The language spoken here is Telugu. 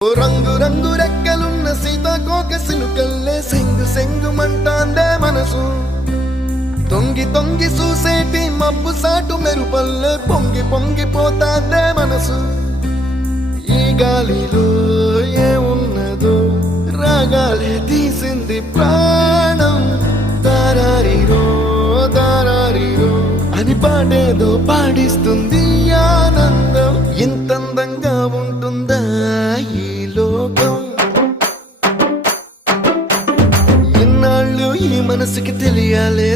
ఓ రంగు రంగు రెక్కలున్న సీతాకోక సినుకల్లే సెంగు సెంగు మంటాందే మనసు తొంగి తొంగి చూసేటి మబ్బు సాటు మెరుపల్లే పొంగి పొంగిపోతాందే మనసు ఈ గాలిలో ఏమున్నదో రాగాలే తీసింది ప్రాణం దారారిరో దారారిరో అని పాడేదో పాడిస్తుంది ఆనందం ఇంతందంగా ఉంటుందా ఈ లోకం ఇన్నాళ్ళు ఈ మనసుకి తెలియాలే